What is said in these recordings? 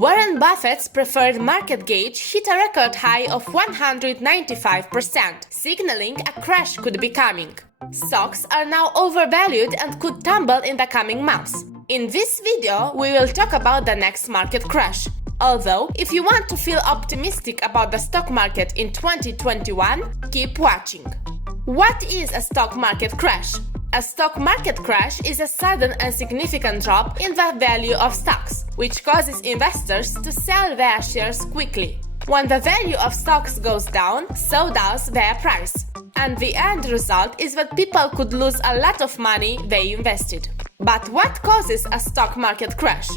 Warren Buffett's preferred market gauge hit a record high of 195%, signaling a crash could be coming. Stocks are now overvalued and could tumble in the coming months. In this video, we will talk about the next market crash. Although, if you want to feel optimistic about the stock market in 2021, keep watching. What is a stock market crash? A stock market crash is a sudden and significant drop in the value of stocks, which causes investors to sell their shares quickly. When the value of stocks goes down, so does their price. And the end result is that people could lose a lot of money they invested. But what causes a stock market crash?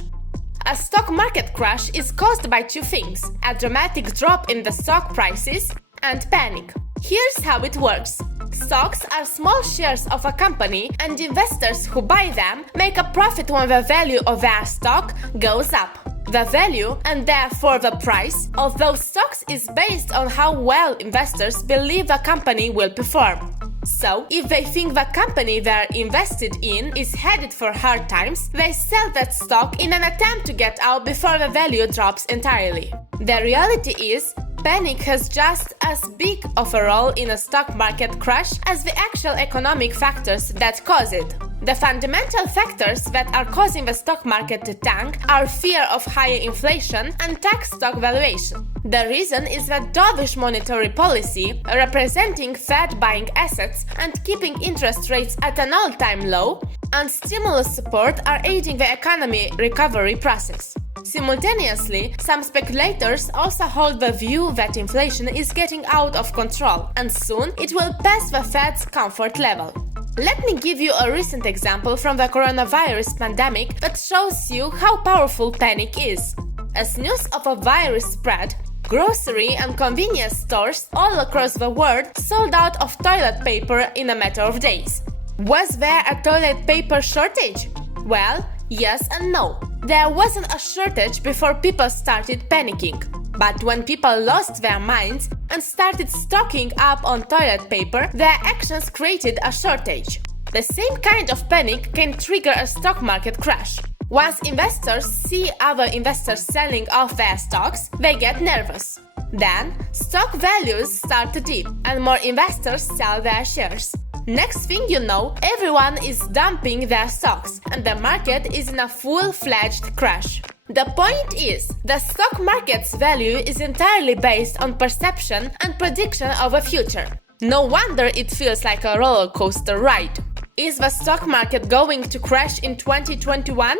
A stock market crash is caused by two things: a dramatic drop in the stock prices and panic. Here's how it works. Stocks are small shares of a company, and investors who buy them make a profit when the value of their stock goes up. The value, and therefore the price, of those stocks is based on how well investors believe the company will perform. So, if they think the company they're invested in is headed for hard times, they sell that stock in an attempt to get out before the value drops entirely. The reality is, panic has just as big of a role in a stock market crash as the actual economic factors that cause it. The fundamental factors that are causing the stock market to tank are fear of higher inflation and tax stock valuation. The reason is that dovish monetary policy, representing Fed buying assets and keeping interest rates at an all-time low, and stimulus support are aiding the economy recovery process. Simultaneously, some speculators also hold the view that inflation is getting out of control, and soon it will pass the Fed's comfort level. Let me give you a recent example from the coronavirus pandemic that shows you how powerful panic is. As news of a virus spread, grocery and convenience stores all across the world sold out of toilet paper in a matter of days. Was there a toilet paper shortage? Well, yes and no. There wasn't a shortage before people started panicking. But when people lost their minds and started stocking up on toilet paper, their actions created a shortage. The same kind of panic can trigger a stock market crash. Once investors see other investors selling off their stocks, they get nervous. Then, stock values start to dip and more investors sell their shares. Next thing you know, everyone is dumping their stocks and the market is in a full-fledged crash. The point is, the stock market's value is entirely based on perception and prediction of the future. No wonder it feels like a roller coaster ride. Is the stock market going to crash in 2021?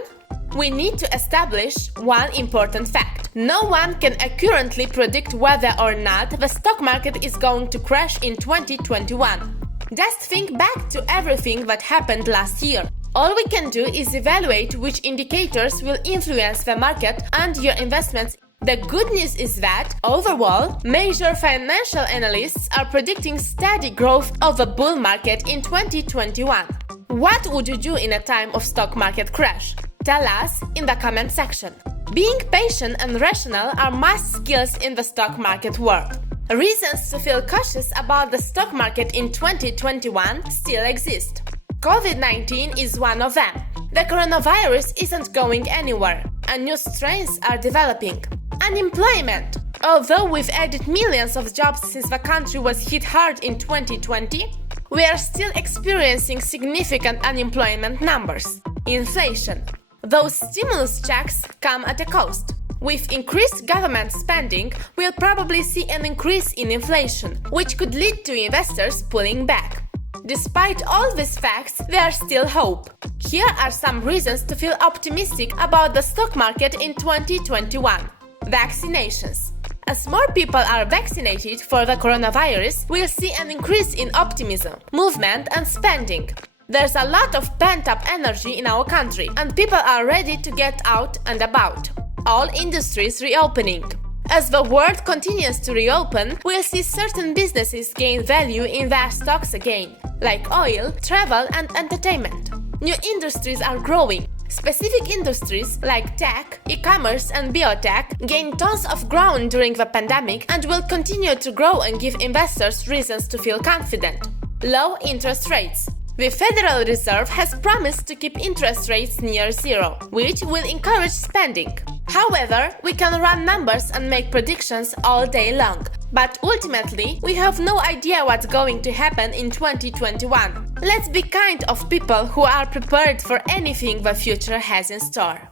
We need to establish one important fact. No one can accurately predict whether or not the stock market is going to crash in 2021. Just think back to everything that happened last year. All we can do is evaluate which indicators will influence the market and your investments. The good news is that, overall, major financial analysts are predicting steady growth of the bull market in 2021. What would you do in a time of stock market crash? Tell us in the comment section. Being patient and rational are must skills in the stock market world. Reasons to feel cautious about the stock market in 2021 still exist. COVID-19 is one of them. The coronavirus isn't going anywhere, and new strains are developing. Unemployment. Although we've added millions of jobs since the country was hit hard in 2020, we are still experiencing significant unemployment numbers. Inflation. Those stimulus checks come at a cost. With increased government spending, we'll probably see an increase in inflation, which could lead to investors pulling back. Despite all these facts, there's still hope. Here are some reasons to feel optimistic about the stock market in 2021. Vaccinations. As more people are vaccinated for the coronavirus, we'll see an increase in optimism, movement and spending. There's a lot of pent-up energy in our country, and people are ready to get out and about. All industries reopening. As the world continues to reopen, we'll see certain businesses gain value in their stocks again, like oil, travel and entertainment. New industries are growing. Specific industries like tech, e-commerce and biotech gained tons of ground during the pandemic and will continue to grow and give investors reasons to feel confident. Low interest rates. The Federal Reserve has promised to keep interest rates near zero, which will encourage spending. However, we can run numbers and make predictions all day long. But ultimately, we have no idea what's going to happen in 2021. Let's be kind of people who are prepared for anything the future has in store.